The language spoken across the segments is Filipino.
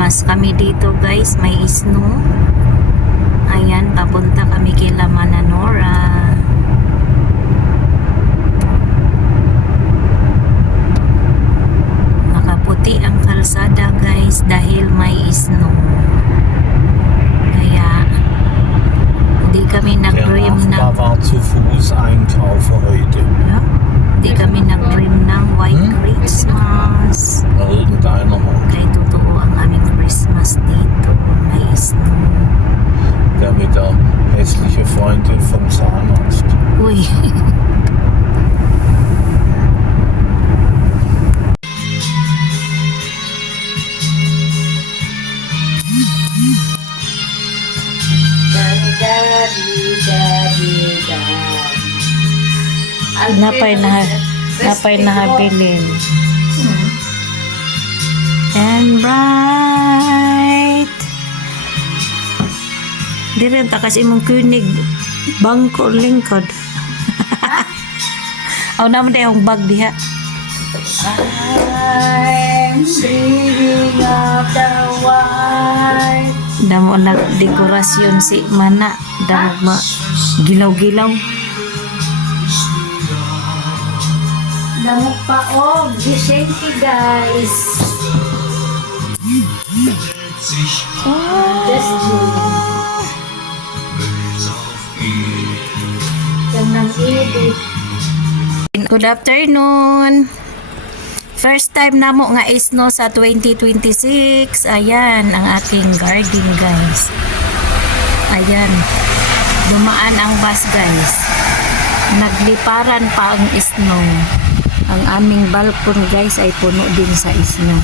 Christmas kami dito guys, may snow. Ayan, papunta kami kila Mananora. Nakaputi ang kalsada guys dahil may snow. Kaya hindi kami Der nag-dream Nachbar war zu Fuß einkaufen heute. Hindi kami nag-dream ng White Christmas. Irgendeiner. Kaya totoo ang aming Christmas dito. May snow. Der mit der hässlichen Freundin vom Zahnarzt. Uy. Napay na habilin. And bright. Di rin takas imong kunig. Bangko lingkod. Aw naman tayo yung bag diha. I'm dreaming of the white. Damo na dekorasyon si Mana. Damo ma gilaw-gilaw. Damo pa og Vicente guys. Good afternoon. First time namo nga isno sa 2026. Ayan ang aking garden guys. Ayan. Dumaan ang bus guys. Nagliparan pa ang snow. Ang aming balkon guys ay puno din sa snow.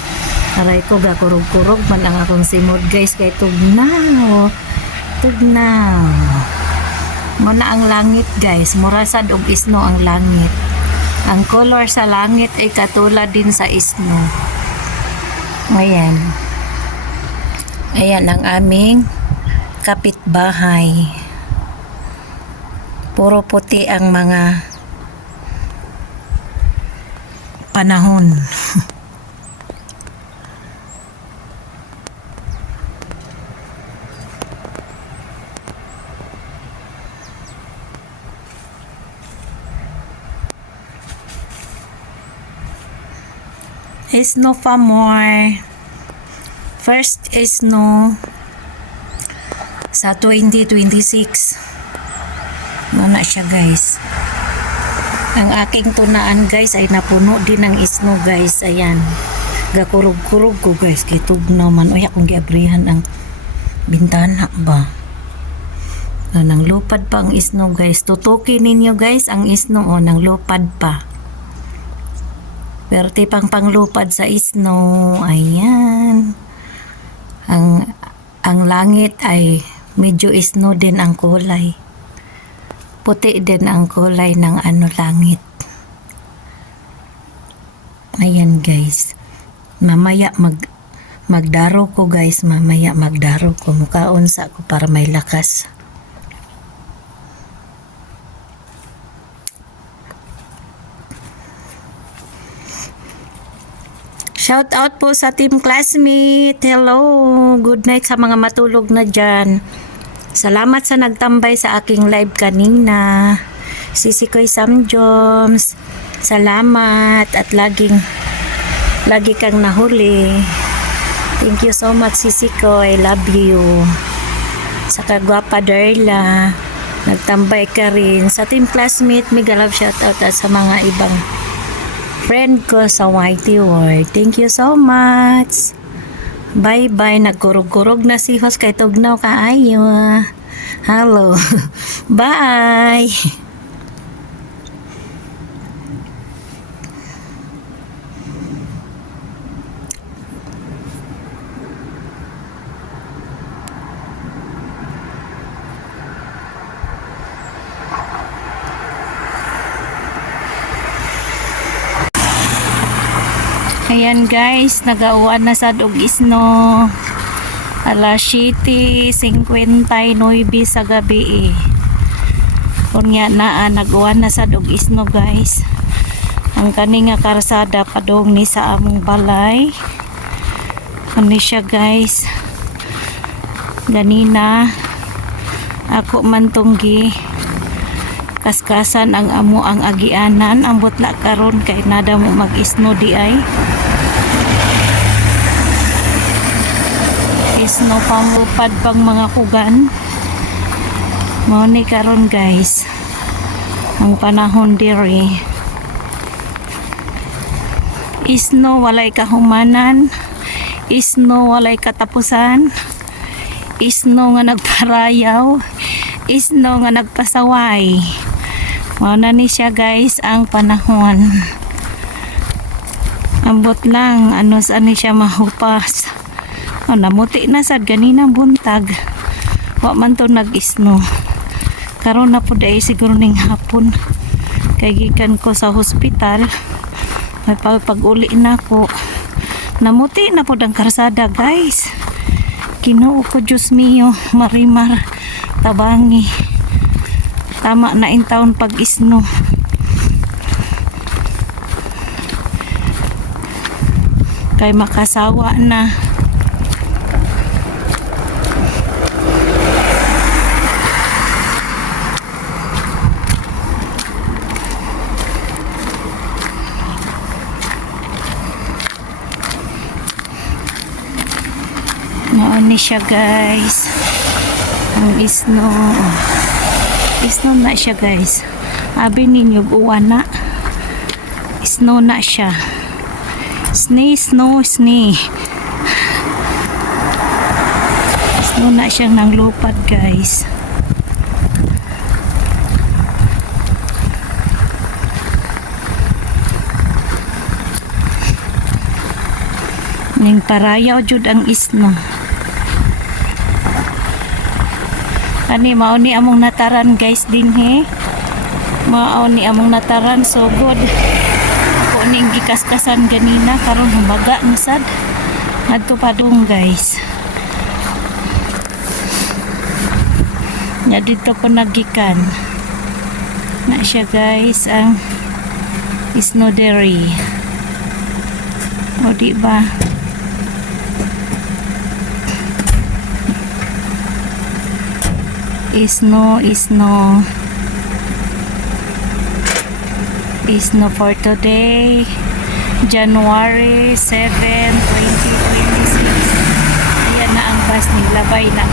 Aray ko gakurog-kurog man ang akong simod guys kay tugnaw. Tugnaw. Muna ang langit guys. Murasad og snow ang langit. Ang color sa langit ay katulad din sa snow. Ayan. Ayan ang aming kapitbahay. Puro puti ang mga panahon. Snow pa more. First snow sa 2026. Mana siya guys. Ang aking tunaan guys ay napuno din ng snow guys. Ayan. Gakurog-kurog ko guys. Kay tugnaw man. Uy akong giabrihan ang bintana ba. Nang lupad pa ang snow guys. Tutukin ninyo guys ang snow o nang lupad pa. Pero tipang panglupad sa snow. Ayan. Ang langit ay medyo snow din ang kulay. Puti din ang kulay ng langit. Ayan guys. Mamaya magdaro ko guys. Mamaya magdaro ko. Mukaon sa ko para may lakas. Shout out po sa team classmate. Hello. Good night sa mga matulog na dyan. Salamat sa nagtambay sa aking live kanina. Sisi Koy Samjoms. Salamat at lagi kang nahuli. Thank you so much Sisi Koy. I love you. Sa kagwapa Darla. Nagtambay ka rin. Sa team classmate, mega love shout out at sa mga ibang friend ko sa Whitey World. Thank you so much. Bye-bye. Nagkurog-kurog na si host kay tugnaw kaayo. Hello. Bye. Ayan guys, nagauwan na sad og snow. Alas 7:59 sa gabi Kunya na nag-uwan na sad og snow guys. Ang kani nga karsada padong ni sa among balay. Ano siya guys. Ganina ako man tunggi kaskasan ang amo ang agianan ang butla karon kay nada mo mag-isno di ay. Isno pamupad pang mga kugan. Mao ni karon guys. Ang panahon diri. Isno walay kahumanan. Isno walay katapusan. Isno nga nagparayaw. Isno nga nagpasaway. Mao na ni siya guys ang panahon. Ambot lang ano saan ni siya mahupas. Namuti na sad ganina buntag. Wa man to nag-isno. Karon na po dahil siguro ning hapon. Kay gikan ko sa hospital. May pag-uli na ko. Namuti na po ang karsada guys. Ginoo ko Diyos mio. Marimar. Tabangi. Tama na in taon pag-isno. Kay makasawa na. Noon ni siya guys. Ang isno. Isno na siya guys. Abi ninyo buwan na. Isno na siya. Snow. Isno na siyang nang lupad guys. Ning parayaw jud ang isno. Ani mao ni among nataran guys dinhi. Mao ni among nataran so good. Ako ning gikaskasan ganina karon humaga na sad. Adto pa dong guys. Nya dito ko nagikan. Na siya guys ang isnoderi. O di ba? Isno for today, January 7, 2026. Ayan na ang bus ni labay na